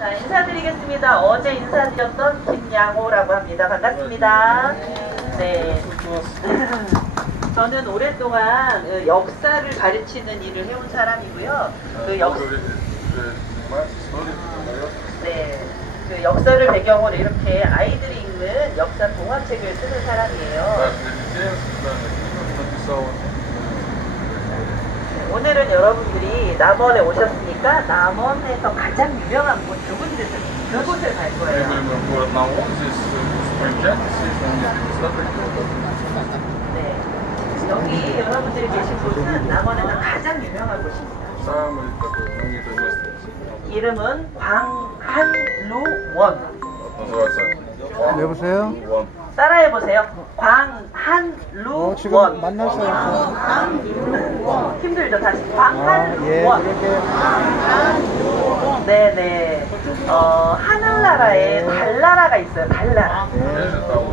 자, 인사드리겠습니다. 어제 인사드렸던 김양호라고 합니다. 반갑습니다. 네. 저는 오랫동안 역사를 가르치는 일을 해온 사람이고요. 네. 그 역사를 배경으로 이렇게 아이들이 읽는 역사 동화책을 쓰는 사람이에요. 오늘은 여러분들이 남원에 오셨으니까 남원에서 가장 유명한 곳 두 곳을 갈 거예요. 네. 여기 여러분들이 계신 곳은 남원에서 가장 유명한 곳입니다. 이름은 광한루원. 여보세요? 따라해보세요. 광한루원. 지금 만날 사람 힘들죠? 다시. 광한루원. 네네. 하늘나라에 달나라가 있어요. 달나라.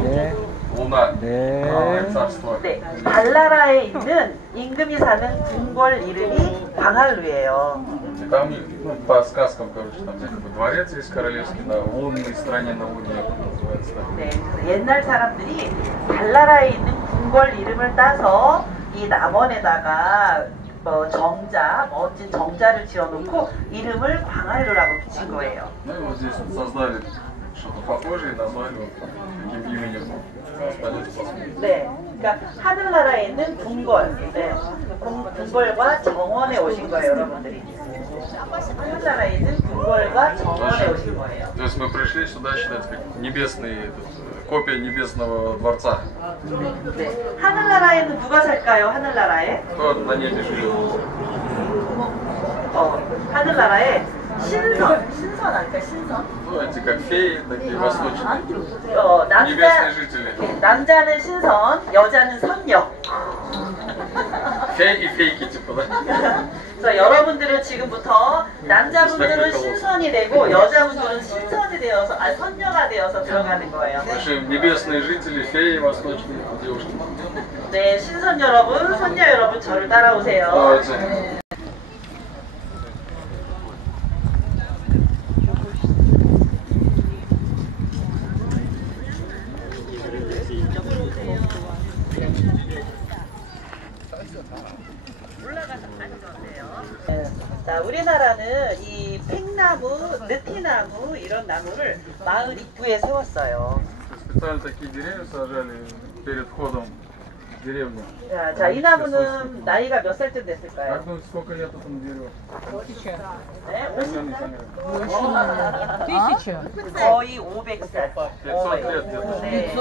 네. 네. 달나라에 있는 임금이 사는 궁궐 이름이 광한루예요. Там, по сказкам, короче, там дворец есть королевский на лунной стране, на луне называется. 네, 옛날 사람들이 달나라에 있는 궁궐 이름을 따서 이 남원에다가 정자, 멋진 정자를 지어놓고 이름을 광한루라고 붙인 거예요. Ну и вот здесь вот создали что-то похожее и назвали вот таким именем. 네, 그러니까 하늘나라에 있는 궁궐, 네, 궁궐과 정원에 오신 거예요, 여러분들이. 하늘나라에 있는 궁궐과 정원에 오신 거예요. То есть мы пришли сюда считать как небесный, копия небесного дворца. 네, 하늘나라에는 누가 살까요? 하늘나라에? Кто на небе живет? 하늘나라에 신선 아닐까? 신선? Ну, эти как феи, такие восточные. Небесные жители. 남자는 신선, 여자는 선녀. Фей и фейки, типа, да? 그래서 여러분들은 지금부터 남자분들은 신선이 되고 여자분들은 신선이 되어서 선녀가 되어서 들어가는 거예요. Наши небесные жители, феи восточные девушки. 네, 신선 여러분, 선녀 여러분 저를 따라오세요. Давайте. 자, 우리나라는 이 팽나무, 느티나무 이런 나무를 마을 입구에 세웠어요. Специально такие деревья сажали перед входом в деревню. 자, 이 나무는 나이가 몇 살쯤 됐을까요? Как думаете, сколько лет этому дереву? 네, Примерно сами. 거의 500살. 500 лет где-то. 네.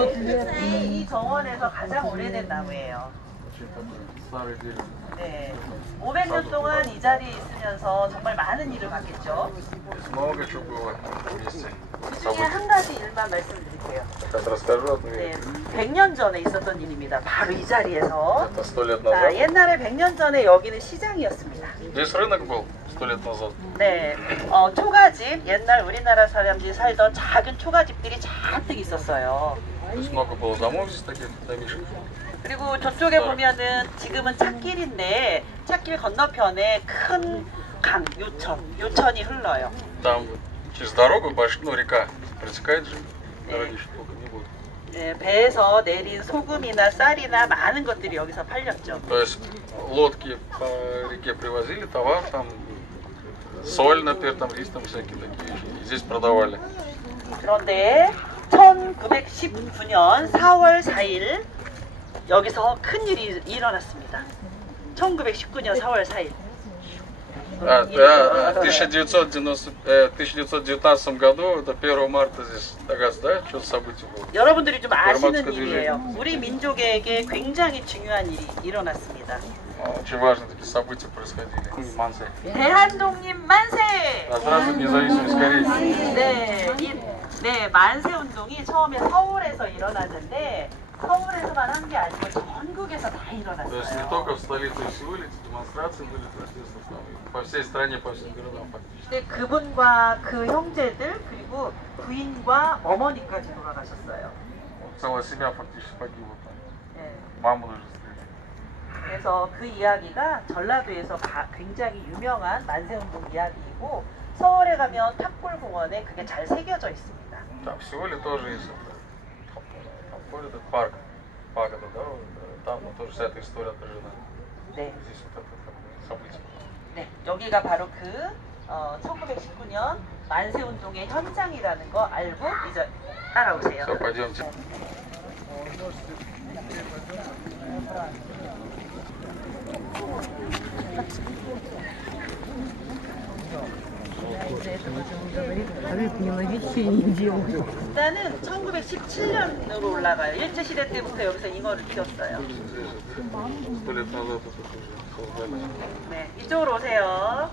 이 정원에서 가장 오래된 나무예요. Очень такой старый дерево. 네. 500년 동안 이 자리에 있으면서 정말 많은 일을 봤겠죠. Здесь много чего было вместе. 그 중에 한 가지 일만 말씀드릴게요. Сейчас расскажу одну 네, вещь. 100년 전에 있었던 일입니다. 바로 이 자리에서. Это 100 лет 자, назад. 옛날에 100년 전에 여기는 시장이었습니다. Здесь рынок был 100 лет назад. 네, 초가집, 옛날 우리나라 사람들이 살던 작은 초가집들이 잔뜩 있었어요. То есть много было домов здесь таких, домишек. 그리고 저쪽에 보면은 지금은 찻길인데 찻길 건너편에 큰 강, 요천이 흘러요. Там через дорогу большая, ну, река протекает же. Дороги еще толком не будет. 네, 배에서 내린 소금이나 쌀이나 많은 것들이 여기서 팔렸죠. То есть лодки по реке привозили товар, там соль, например, там рис, там всякие такие вещи. И здесь продавали. 그런데 1919년 4월 4일 여기서 큰 일이 일어났습니다. 1919년 4월 4일. В 1919 году, это 1 марта здесь, догадываешься, да, что за событие было? 여러분들이 좀 아시는 일이에요. 우리 민족에게 굉장히 중요한 일이 일어났습니다. Очень важные такие события происходили. Мансе. 대한독립 만세! Здравствуйте, независимость Кореи. 네, 만세 운동이 처음에 서울에서 일어났는데 서울에서만 한 게 아니고 전국에서 다 То есть не 일어났어요. только в столице Сеуле эти демонстрации были, протесты там, по всей стране, по всем городам фактически. 근데 그분과 그 형제들 그리고 부인과 어머니까지 돌아가셨어요. Целая семья фактически погибла там. 네. Маму даже стреляли. 그래서 그 이야기가 전라도에서 굉장히 유명한 만세운동 이야기이고 서울에 가면 탑골공원 때문에 그게 잘 새겨져 있습니다. Там в Сеуле тоже есть Тхаппор, этот парк. Парк это, да, вот, там тоже вся эта история отражена. 네. Здесь вот это событие. 네, 여기가 바로 그 1919년 만세운동의 현장이라는 거 알고 이제 따라오세요. Все, пойдемте. 일단은 1917년으로 올라가요. 일제시대 때부터 여기서 잉어를 키웠어요. 100 лет назад это уже создали. 네, 이쪽으로 오세요.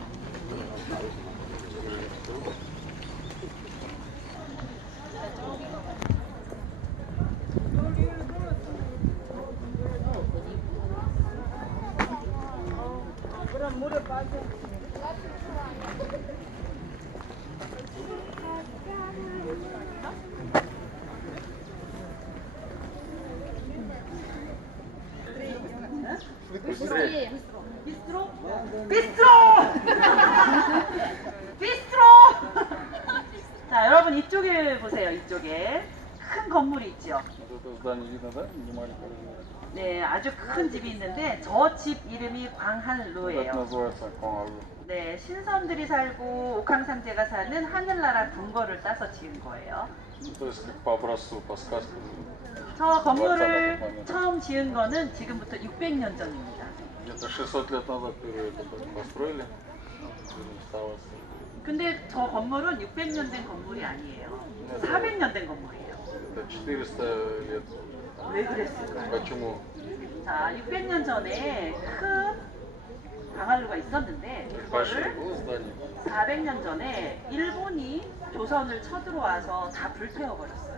Быстрее. 비스트로? 비스트로! 비스트로! 자, 여러분 이쪽에 보세요. 이쪽에 큰 건물이 있죠. Вот это здание видно, да? Не маленькое размера. 네, 아주 큰 집이 있는데 저 집 이름이 Так 광한루예요. называется Конгу. 네, 신선들이 살고 옥황상제가 사는 하늘나라 궁궐을 따서 지은 거예요. То есть как по образцу, по сказке. 저 건물을 처음 지은 거는 지금부터 600년 전입니다. Где-то 600 лет назад первые это построили. Будем оставаться. 근데 저 건물은 600년 된 건물이 아니에요. 400년 된 건물이에요. Это 400 лет. 왜 그랬을까요? Почему? 자, 600년 전에 큰 광활루가 있었는데 Большое 그거를 было здание. 400년 전에 일본이 조선을 쳐들어와서 다 불태워버렸어요.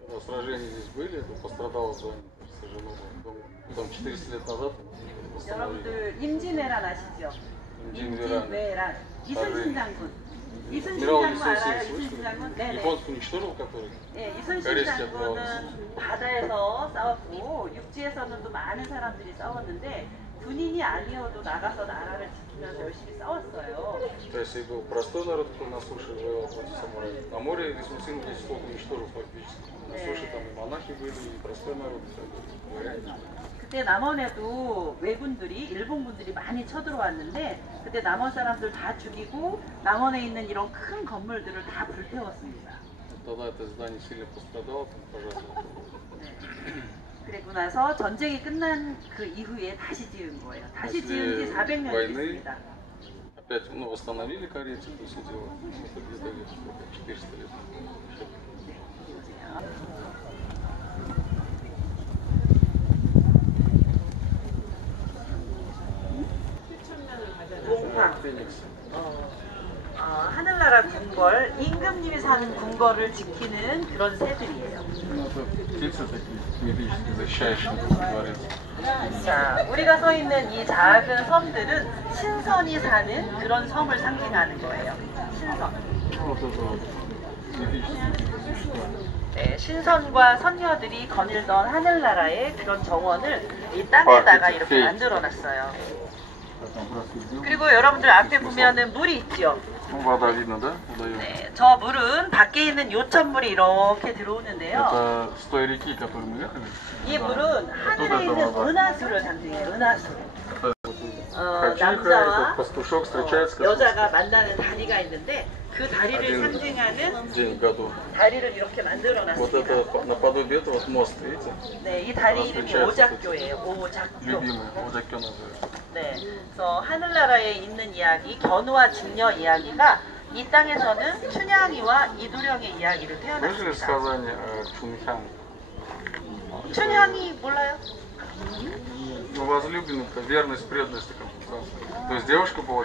Когда сражения здесь были, то пострадало здание, сожжено было. Потом 400 лет назад восстановили. 여러분들 임진왜란 아시죠? 임진왜란. 이순신 장군. 이순신 Адмирал 장군 알아요? Лисицын 이순신 слышали? 장군? 네네. Японцев уничтожил, который? 네, 이순신 Корейский 장군은 바다에서 싸웠고 육지에서는 또 많은 사람들이 싸웠는데 군인이 아니어도 나가서 나라를 지키면서 열심히 싸웠어요. То есть и был простой народ, который на суше воевал против самураев. На море Лисицын здесь сколько уничтожил фактически. На суше там и монахи были, и простой народ, и дворяне. 그때 남원에도 왜군들이 일본군들이 많이 쳐들어왔는데 그때 남원 사람들 다 죽이고 남원에 있는 이런 큰 건물들을 다 불태웠습니다. Тогда это здание сильно пострадало, там пожар был. 그리고 나서 전쟁이 끝난 그 이후에 다시 지은 거예요. 다시 지은 지 400년이 войны 됐습니다. опять восстановили корейцы, то все дело. Это где-то лет 400 лет. 몽황. Феникс. 하늘나라 궁궐, 임금님이 사는 궁궐을 지키는 그런 새들이에요. Ну, это птицы такие мифические, защищающие дворец. 자, 우리가 서 있는 이 작은 섬들은 신선이 사는 그런 섬을 상징하는 거예요. 신선. Ну, вот это вот мифические существа. 네, 신선과 선녀들이 거닐던 하늘나라의 그런 정원을 이 땅에다가 이렇게 만들어놨어요. Там братский сделал. 그리고 여러분들 앞에 보면은 물이 있죠. Ну, вода видно, да? Удаем. 네, 저 물은 밖에 있는 요천물이 이렇게 들어오는데요. Это с той реки, которой мы ехали. 이 Да. 물은 하늘에 있는 은하수를 상징해요. 은하수. Это Хачиха, 남자와 этот пастушок встречается как 여자가 만나는 다리가 있는데 그 다리를 один 상징하는 день в году. 다리를 이렇게 Вот 만들어놨습니다. это наподобие этого вот мост, видите? 네, 이 다리 이름이 встречается 오작교예요. 오작교. Любимый, Оджакё называется. 네, 그래서 하늘나라에 있는 이야기, 견우와 직녀 이야기가 이 땅에서는 춘향이와 이두령의 이야기를 Слышали 태어났습니다. сказание о Чунхян? 춘향이 몰라요? Ну, возлюбленный, это верность, преданность. То есть девушка была,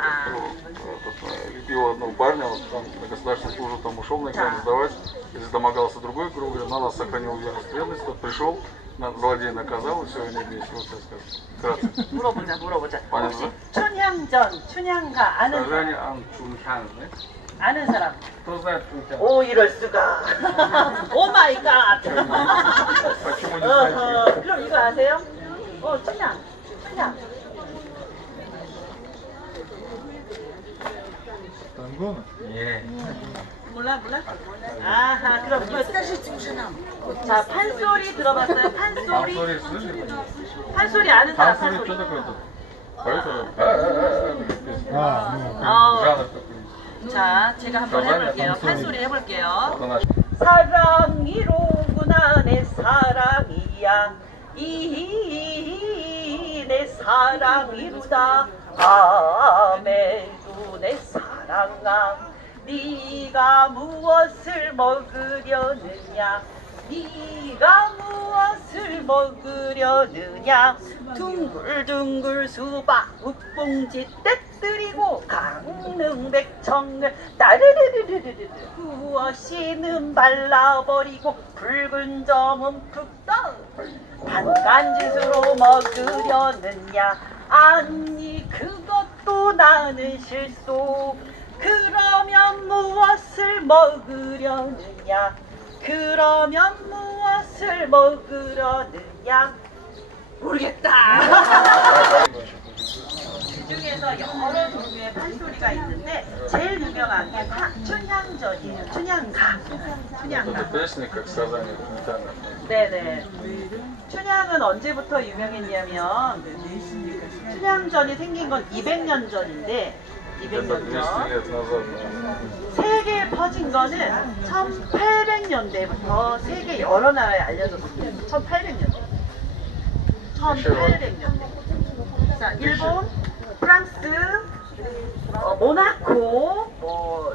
любила одного парня, вот там на государственную службу там ушел на экзамен сдавать, если домогался другой, грубо говоря, на нас сохранил верность, преданность, тот пришел, злодей наказал, и все, они вместе, вот так скажем. Вкратце. 물어보자. понятно? 혹시 춘향전, 춘향가 아는 Сказание 사람? Ан Чунхян, знаете? 아는 사람? Кто знает Чунхян? 오, 이럴 수가. 오 마이 갓. Почему не знаете? 그럼 이거 아세요? 춘향. Тангона? Не. 몰라? 아하, 그럼 이거 자, 판소리 들어봤어요? 판소리? 소리 слышали? 판소리 아는 사람 Танцует, что 판소리. такое тут? Поэтому, жанр такой. 자, 제가 한번 해볼게요. 판소리 해볼게요. Это наш. 사랑이로구나 내 사랑이야 내 사랑이루다 아메도 내 사랑아 네가 무엇을 먹으려느냐 네가 무엇을 먹으려느냐 둥글둥글 수박 묵봉지 떼뜨리고 강릉백청을 따르르르르르르 무엇이는 발라버리고 붉은 점은 푹 떠 단간짓으로 먹으려느냐 아니 그것도 나는 실수 그러면 무엇을 먹으려느냐 그러면 무엇을 먹으려느냐 모르겠다. 그 중에서 여러 종류의 판소리가 있는데 제일 유명한 게 춘향전이에요. 춘향가. Это песня, как сказание гуманитарное. 네네. 춘향은 언제부터 유명했냐면 춘향전이 생긴 건 200년 전인데 Это 200 200년 전. лет назад. 세계에 퍼진 거는 1800년대부터 세계 여러 나라에 알려졌어요. 1800년대. 1800년대. 자, 일본, 프랑스, 모나코, 뭐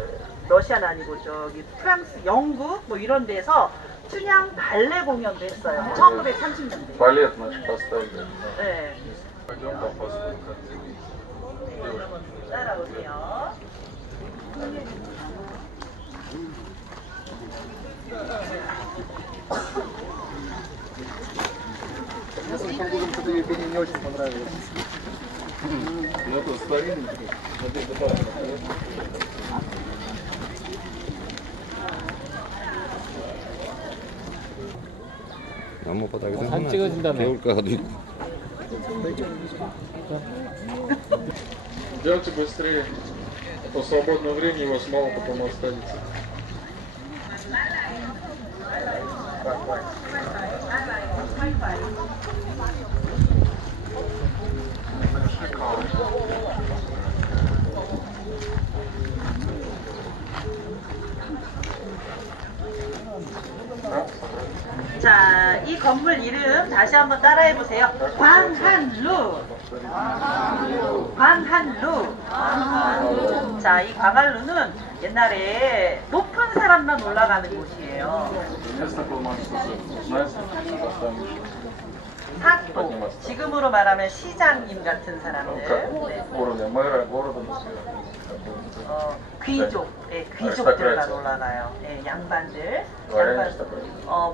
러시아는 아니고 저기 프랑스, 영국 뭐 이런 데서 춘향 발레 공연도 했어요. 1930년대. Балет наш поставили. 네. Пойдем там посмотрим, как девушка. 따라오세요. Что-то ей пение не очень понравилось. Ну это старинный. 나무바닥에서 사진 찍어준다며. 개울가도 있고. Делайте быстрее. А то свободного времени у вас мало потом останется. 자, 이 건물 이름 다시 한번 따라해 보세요. 광한루. 광한루. 자, 이 광한루는 옛날에 높은 사람만 올라가는 곳이에요. Место было знаете, поставим. 사또. 지금으로 말하면 시장님 같은 Ну, 사람들. как 네. уровня мэра города, например. 귀족, 예, 귀족들만 올라가요. 예, 양반들. дворяне, 양반. что такое.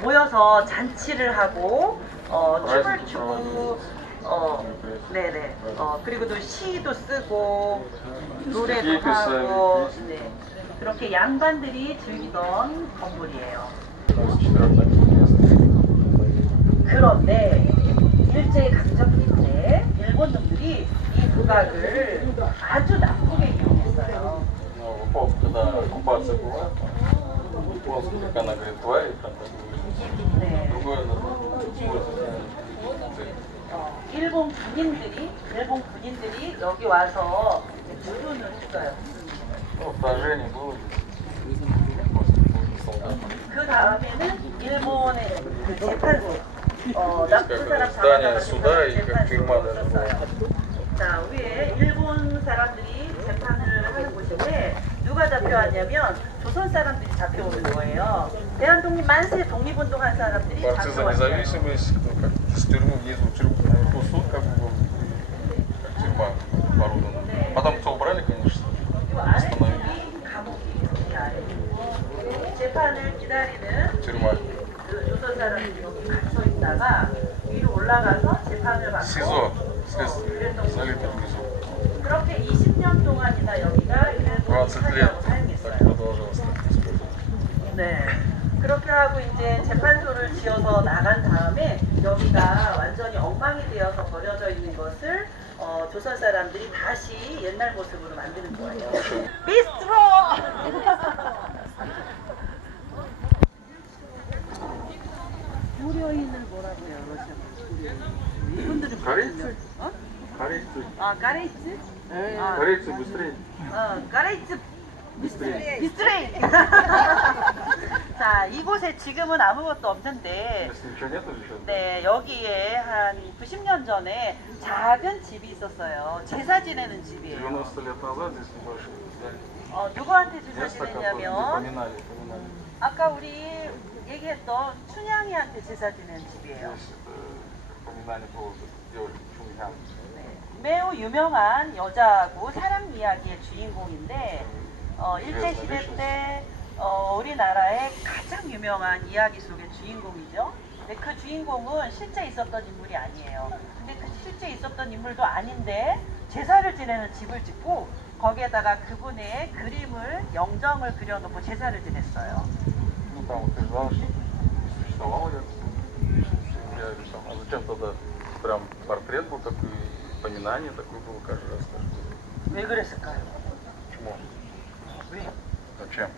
모여서 잔치를 하고 춤을 추고 네네 그리고 또 시도 쓰고 노래도 하고 네. 그렇게 양반들이 즐기던 건물이에요. 그런데 일제강점기 때 일본 놈들이 이 부각을 아주 나쁘게 이용했어요. Ну, когда оккупация была, японская, как она говорит, твари, там 네. другое использование. 일본 군인들이 여기 와서 주둔을 했어요. Ну, вторжение было. 그 다음에는 일본의 그 재판소, 나쁜 사람 잡아다가 재판소를 썼어요. 자, 위에 일본 사람들이 재판을 하는 곳인데 누가 잡혀왔냐면 조선 사람들이 잡혀오는 거예요. 대한독립 만세 독립운동한 사람들이 Борцы за 잡혀왔어요. независимость, ну, как с тюрьмы внизу, наверху суд, как бы был, как тюрьма оборудована. Потом кто убрали, конечно, 이 아래쪽이 감옥이에요. 이 아래. 재판을 기다리는 тюрьма. 그 조선 사람들이 여기 갇혀 있다가 위로 올라가서 재판을 받고 СИЗО, следствие, 그랬던 залито 거죠. внизу. 그렇게 20년 동안이나 여기가 일본 20 лет 재판이라고 так 사용했어요. продолжалось так использовать. 네. 그렇게 하고 이제 재판소를 지어서 나간 다음에 여기가 완전히 엉망이 되어서 버려져 있는 것을 조선 사람들이 다시 옛날 모습으로 만드는 거예요. 비스트로! 이분들은 Корейцы? 어? Корейцы. 아, 까레이츠? 아, Корейцы быстрее. 까레이츠 Быстрее. 비스트레이. 자, 이곳에 지금은 아무것도 없는데, Если ничего нету еще. 네, 여기에 한 90년 전에 작은 집이 있었어요. 제사 지내는 집이에요. 90 лет назад здесь небольшое здание. 누구한테 제사 Место, которое 지내냐면, поминали. 아까 우리 얘기했던 춘향이한테 제사 지내는 집이에요. Здесь поминание по девушке Чуньхан. 네, 매우 유명한 여자하고 사랑 이야기의 주인공인데, 일제시대 때 우리나라의 가장 유명한 이야기 속의 주인공이죠. 근데 그 주인공은 실제 있었던 인물이 아니에요. 근데 그 실제 있었던 인물도 아닌데 제사를 지내는 집을 짓고 거기에다가 그분의 그림을 영정을 그려놓고 제사를 지냈어요. Ну там утверждал, что существовал я решил. А зачем тогда прям портрет был такой, поминание такое было каждый раз? 왜 그랬을까요? Почему? 왜? Зачем?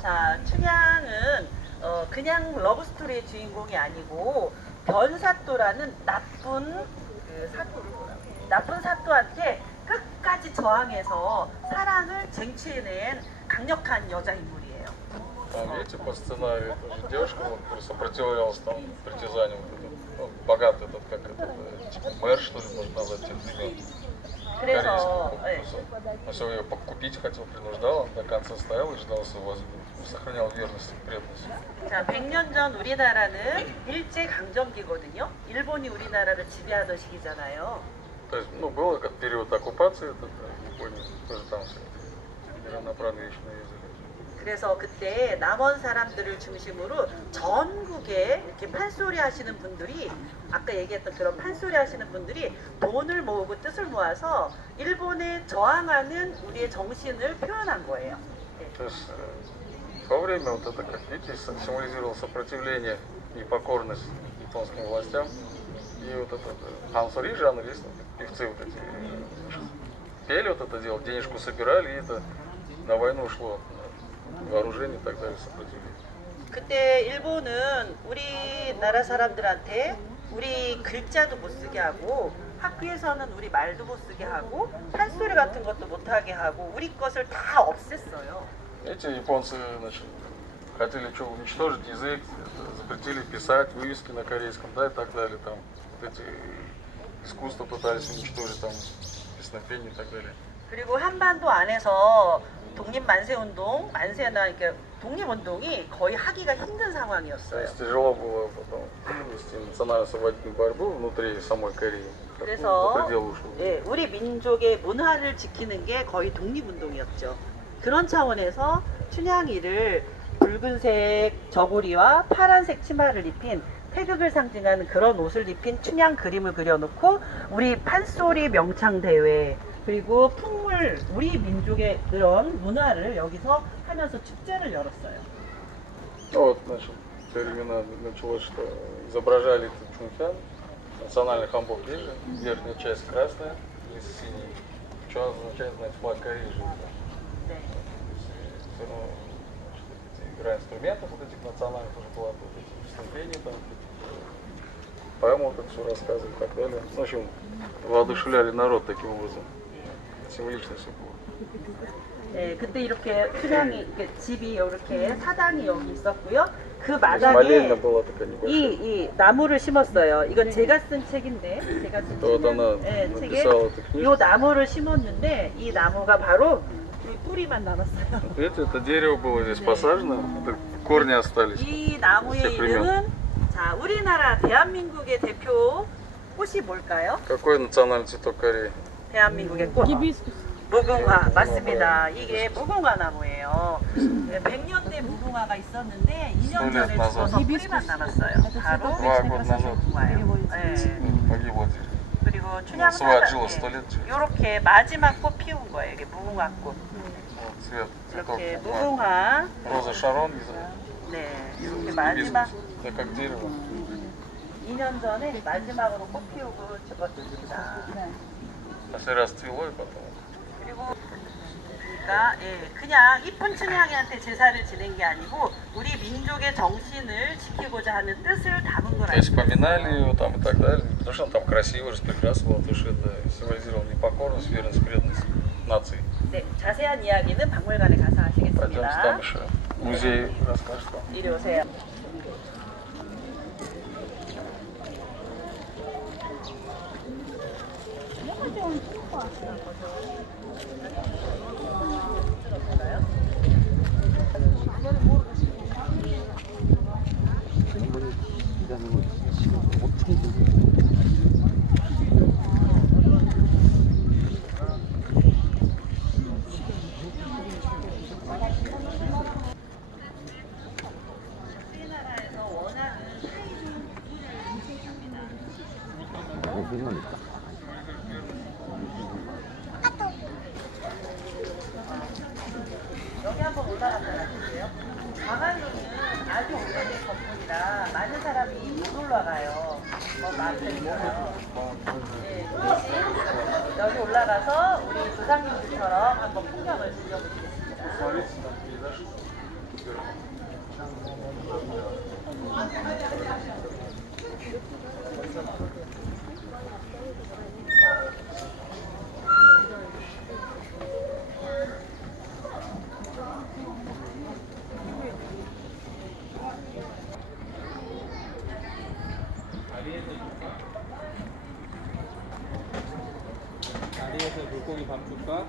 자, 춘향은 그냥 러브스토리의 주인공이 아니고 변사또라는 나쁜 사또한테 끝까지 저항해서 사랑을 쟁취해낸 강력한 여자 인물이에요. Там, видите, по сценарию тоже девушка, вот, которая сопротивлялась там притязаниям, вот этот, ну, богатый этот, как это, типа мэр, что ли, можно назвать, тех времен. 그래서 Корейский. Он все ее купить хотел, принуждал, он до конца стоял и ждал своего возлюбленного. Сохранял верность и преданность. 자, 100년 전 우리나라는 일제 강점기거든요. 일본이 우리나라를 지배하던 시기잖아요. То есть, ну, был как период оккупации, это, Японии, тоже там все неравноправные вещи навязали. 그래서 그때 남원 사람들을 중심으로 전국에 이렇게 판소리 하시는 분들이, 아까 얘기했던 그런 판소리 하시는 분들이 돈을 모으고 뜻을 모아서 일본에 저항하는 우리의 정신을 표현한 거예요. 네. То есть, в то время вот это, как видите, символизировало сопротивление, непокорность японским властям. И вот этот хансори жанр есть, певцы вот эти, пели вот это дело, денежку собирали, и это на войну ушло. вооружение и так далее, сопротивление. 그때 일본은 우리나라 사람들한테 우리 글자도 못 쓰게 하고 학교에서는 우리 말도 못 쓰게 하고 판소리 같은 것도 못 하게 하고 우리 것을 다 없앴어요. Эти японцы, значит, хотели что, уничтожить язык, запретили писать вывески на корейском, да, и так далее, там, вот эти искусства пытались уничтожить, там, песнопение и так далее. 그리고 한반도 안에서 독립만세운동, 만세나 이렇게 독립운동이 거의 하기가 힘든 То 상황이었어요. есть тяжело было потом вести национально-освободительную борьбу внутри самой Кореи. За 그래서 пределы ушло. 예, 우리 민족의 문화를 지키는 게 거의 독립운동이었죠. 그런 차원에서 춘향이를 붉은색 저고리와 파란색 치마를 입힌 태극을 상징하는 그런 옷을 입힌 춘향 그림을 그려놓고 우리 판소리 명창 대회 그리고 풍물 우리 민족의 그런 문화를 여기서 하면서 축제를 열었어요. Ну вот, значит, в те времена началось, что изображали Чунхян, национальный хамбок есть же, верхняя часть красная, низ синий. Что означает, знаете, флаг Кореи же. 네. Все равно, значит, игра инструментов вот этих национальных уже была, вот эти выступления там, поэму как все рассказывали и так далее. В общем, воодушевляли народ таким образом. Символично все было. 네, 그때 이렇게 춘향이 이렇게 집이 이렇게 사당이 여기 있었고요. 그 Молельня 마당에 была такая небольшая. 이 나무를 심었어요. 이건 제가 쓴 책인데 제가 쓴 또 하나 책에 написала эту 이 книжку. 나무를 심었는데 이 나무가 바로 이 뿌리만 남았어요. Видите, это дерево было здесь посажено, это корни остались. 이 나무의 Всех времен. 이름은 자 우리나라 대한민국의 대표 꽃이 뭘까요? Какой национальный цветок Кореи? 대한민국의 꽃. 무궁화 맞습니다. 이게 무궁화 나무예요. 100년대 무궁화가 있었는데 2년 전에 죽어서 뿌리만 남았어요. 바로 2 года назад 무궁화예요. 네. погибло дерево. 그리고 Ну, 춘향 жило 100 лет. 이렇게 마지막 꽃 피운 거예요. 이게 무궁화 꽃. Вот цвет, цветок. 이렇게 무궁화. Роза Шарон, 네. 이렇게 гибисcус. 마지막 Это как дерево. 2년 전에 마지막으로 꽃 피우고 죽었습니다. Если расцвело и потом. 그리고 보니까 그냥 이쁜 춘향이한테 제사를 지낸 게 아니고 우리 민족의 정신을 지키고자 하는 뜻을 담은 То 거라. есть поминали ее там и так далее, потому что он там красиво распрекрасывал, потому что это символизировал непокорность, верность, преданность нации. 네, 자세한 이야기는 박물관에 가서 Пойдемте там 하시겠습니다. еще музей расскажет вам. 이리 오세요. 우리나라에서 원하는 여기 한번 올라갔다 주세요. 광안루는 아주 오래된 건물이라 많은 사람이 못 올라가요. 많으니까요. 네, 대신 여기 올라가서 우리 조상님들처럼 한번 풍경을 즐겨보시겠습니다. Смотрите, там пейзаж. 다리에서 물고기 밥 줄까?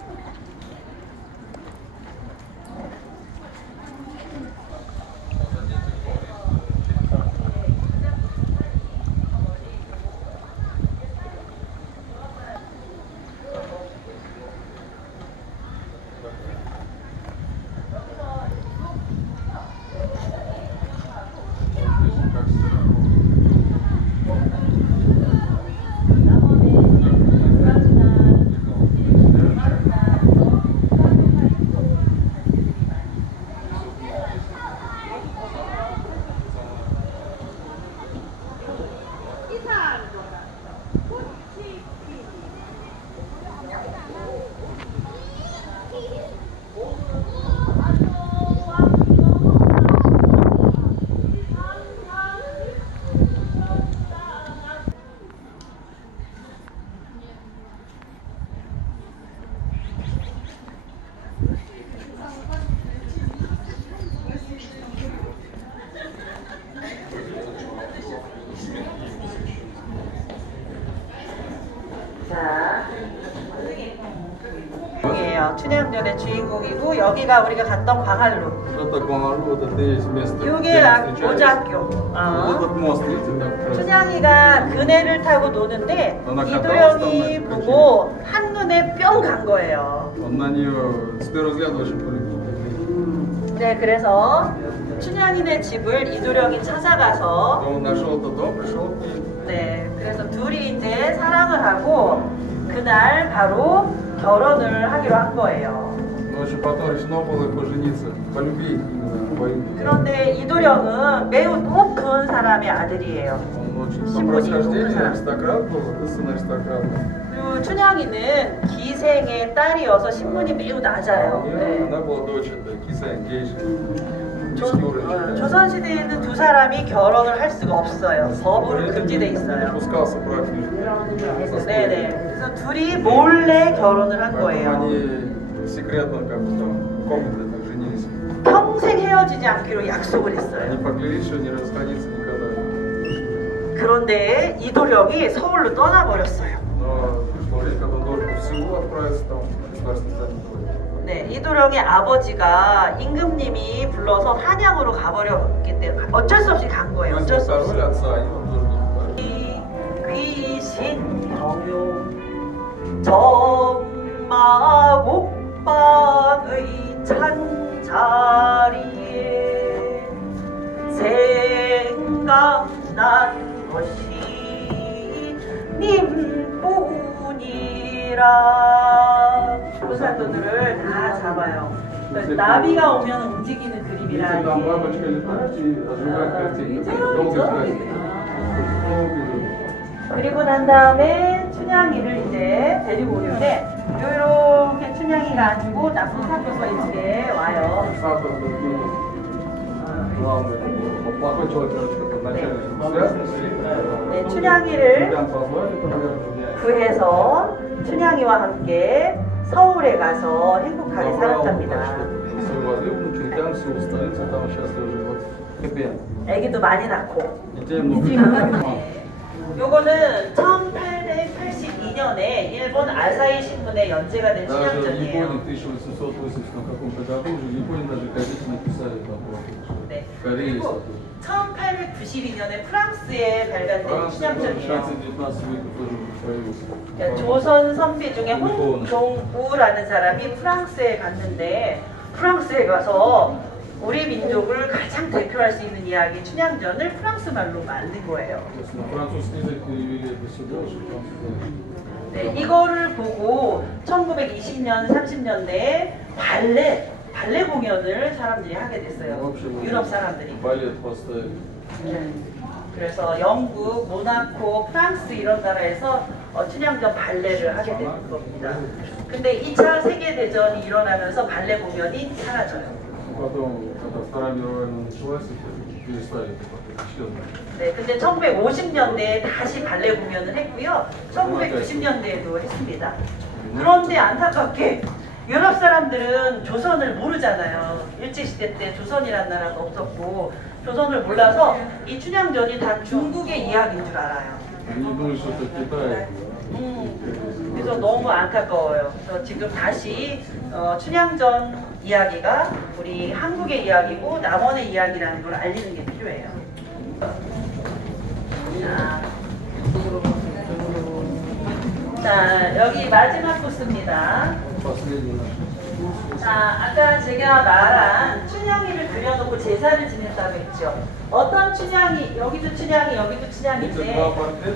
춘향전의 주인공이고 여기가 우리가 갔던 광안루. Это Гуанару, вот это и есть место, где 이게 они встречались. 모자학교. Вот этот мост, видите, так красиво. 춘향이가 그네를 타고 노는데 이도령이 보고 한눈에 뿅 간 거예요. Он на нее с первого взгляда очень полюбил. 네, 그래서 춘향이네 집을 이도령이 찾아가서 Он нашел этот дом, пришел к ней. 네, 그래서 둘이 이제 사랑을 하고 그날 바로 결혼을 하기로 한 거예요. Но очень потом решено было пожениться, по любви именно, по имени. 그런데 이도령은 매우 높은 사람의 아들이에요. Он очень по 신분이 происхождению 높은 사람. аристократ был, это сын аристократа. 그리고 춘향이는 기생의 딸이어서 신분이 매우 낮아요. 네. Она была дочь это Кисайн Гейши. 조선시대에는 두 사람이 결혼을 할 수가 없어요. 법으로 금지돼 Не 있어요. допускался брак между 네네. 그래서 둘이 몰래 결혼을 한 Поэтому 거예요. они секретно как бы там в комнате так женились. 평생 헤어지지 않기로 약속을 Они 했어요. поклялись, что не расходиться никогда. 그런데 이도령이 서울로 떠나버렸어요. Но пришло время, когда он должен был в Сеул отправиться там в государственный центр. 네, 이도령의 아버지가 임금님이 불러서 한양으로 가버렸기 때문에 어쩔 수 없이 간 거예요. 어쩔 수 없이. Король отца, и он должен был туда. 귀신 경용 정마옥방의 찬자리에 생각난 것이 님뿐이라. 보살도들을 다 잡아요. 나비가 오면 움직이는 그림이라. Если там бабочка летает и оживает картинка, то есть долго ждать. Долго ждать. 그리고 난 다음에 춘향이를 이제 데리고 오는데 요렇게 춘향이가 아니고 나쁜 사도서 이쪽에 와요. Главный плохой человек, короче, начальник государственности. 네, 춘향이를 Там позвали, там, наверное, 구해서 춘향이와 함께 서울에 가서 행복하게 살았답니다. свою возлюбленную, там все устроится, там счастливо живут. Хэппи-энд. 애기도 많이 낳고. И тебе много. 요거는 1882년에 일본 아사히 신문에 연재가 된 Даже в 춘향전이에요. Японии в 1880 каком-то году уже в Японии даже газеты написали там 네. в Корее. 그리고 1892년에 프랑스에 발간된 Франция, 춘향전이에요. 19 века тоже появился. 그러니까 조선 선비 중에 홍종우라는 사람이 프랑스에 갔는데 프랑스에 가서 우리 민족을 가장 대표할 수 있는 이야기 춘향전을 프랑스 말로 만든 거예요. То есть на французский язык перевели это все больше, 네, 이거를 보고 1920년, 30년대에 발레 공연을 사람들이 하게 됐어요. 유럽 사람들이. балет поставили. 네. 그래서 영국, 모나코, 프랑스 이런 나라에서 춘향전 발레를 하게 된 겁니다. 근데 2차 세계대전이 일어나면서 발레 공연이 사라져요. Потом, когда Вторая мировая война началась, это перестали это исчезло. 네, 근데 1950년대에 다시 발레 공연을 했고요. 1990년대에도 했습니다. 그런데 안타깝게 유럽 사람들은 조선을 모르잖아요. 일제시대 때 조선이라는 나라가 없었고 조선을 몰라서 이 춘향전이 다 중국의 이야기인 줄 알아요. Они думают, что это Китай. 그래서 너무 안타까워요. 그래서 지금 다시 춘향전 이야기가 우리 한국의 이야기고 남원의 이야기라는 걸 알리는 게 필요해요. 자, 여기 마지막 코스입니다. Последний наш. 자, 아까 제가 말한 춘향이를 그려놓고 제사를 지냈다고 했죠. 어떤 춘향이, 여기도 춘향이, 여기도 춘향인데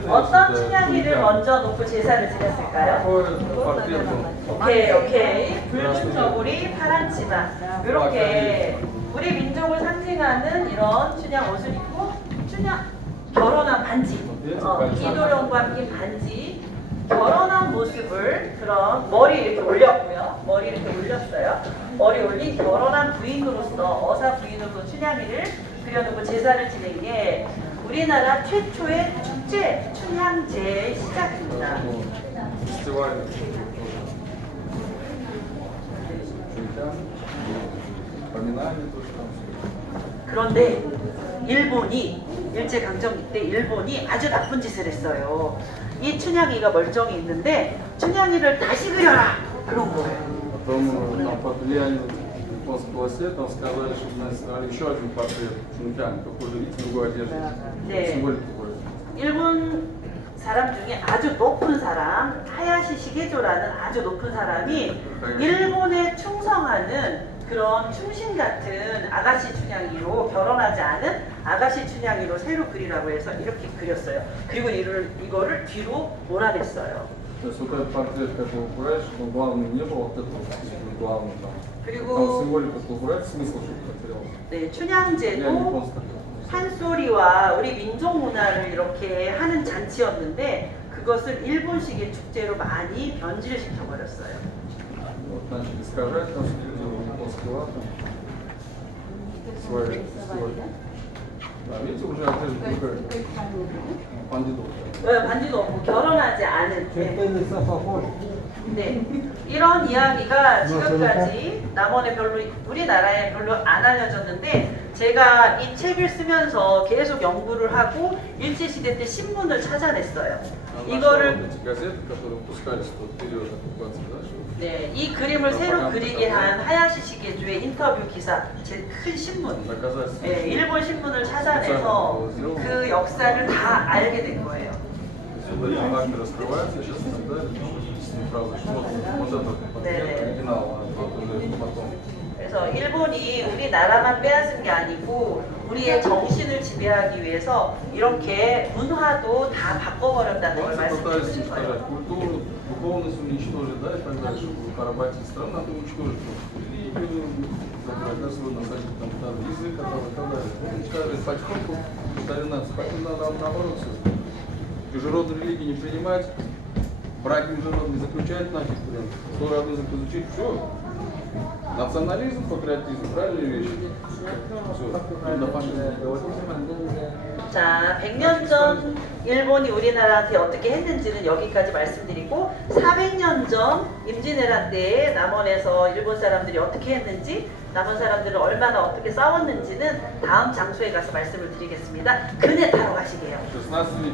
어떤 춘향이를 먼저 놓고 제사를 지냈을까요? Какой портрет был? 오케이. 붉은 저고리, 파란 치마. 이렇게 우리 민족을 상징하는 이런 춘향 옷을 입고 춘향 결혼한 반지, 기도령과 긴 반지, 결혼한 모습을 그런 머리 이렇게 올렸고요. 머리 이렇게 올렸어요. 머리 올린 결혼한 부인으로서 어사 부인으로서 춘향이를 그려놓고 제사를 지낸 게 우리나라 최초의 축제 춘향제의 시작입니다. Фестиваль. Поминание тоже там все. 그런데 일본이 일제강점기 때 일본이 아주 나쁜 짓을 했어요. 이 춘향이가 멀쩡히 있는데 춘향이를 다시 그려라 그런 거예요. Потом там под влиянием японского света сказали, что нарисовали еще один портрет Чунтян, похоже, видите, другой одежды. 네. Символика такой. 일본 사람 중에 아주 높은 사람 하야시 시게조라는 아주 높은 사람이 일본에 충성하는 그런 충신 같은 아가씨 춘향이로 결혼하지 않은 아가씨 춘향이로 새로 그리라고 해서 이렇게 그렸어요. 그리고 이거를 뒤로 몰아냈어요. То есть вот этот портрет, как его убрать, чтобы главным не было, вот это вот главное там. 그리고 Там символику убрать, смысл, чтобы потерялся. 네, Я 춘향제도 японский. 판소리와 우리 민족 문화를 이렇게 하는 잔치였는데 그것을 일본식의 축제로 많이 변질시켜 버렸어요. Вот начали искажать там японский лад. Свой. Да, видите, уже одежда другая. Бандитов. 반지도 없고 결혼하지 않은 네. 이런 이야기가 지금까지 남원에 별로 우리나라에 별로 안 알려졌는데 제가 이 책을 쓰면서 계속 연구를 하고 일제시대 때 신문을 찾아냈어요. 이거를 Эти газеты, которые выпускались в тот период оккупации, да, что 네, 이 그림을 새로 그리게 한 하야시 시게주의 인터뷰 기사, 제 큰 신문, доказательства. 네, 일본 신문을 찾아내서 그 역사를 다 알게 된 거예요. Сюда эти факты раскрываются, сейчас иногда действительно правда, что вот этот портрет оригинал, а тот уже потом. 그래서 일본이 우리나라만 빼앗은 게 아니고 우리의 정신을 지배하기 위해서 이렇게 문화도 다 바꿔버렸다는 걸 Пытались 말씀드린 уничтожать 거예요. культуру, духовность уничтожить, да, и так далее, чтобы поработить страну, надо уничтожить религию, забрать, да, свой насадить там, язык, и так далее. Уничтожить потихоньку, потом надо наоборот все. Чужеродную религию не принимать, браки международные заключают нафиг, блин. 100 раз язык изучить, все. Национализм, патриотизм, правильные вещи. Все. На фашизм говорить. 자, 100년 전 일본이 우리나라한테 어떻게 했는지는 여기까지 말씀드리고 400년 전 임진왜란 때에 남원에서 일본 사람들이 어떻게 했는지 남원 사람들은 얼마나 어떻게 싸웠는지는 다음 장소에 가서 말씀을 드리겠습니다. 그네 타러 가시게요. 16 век.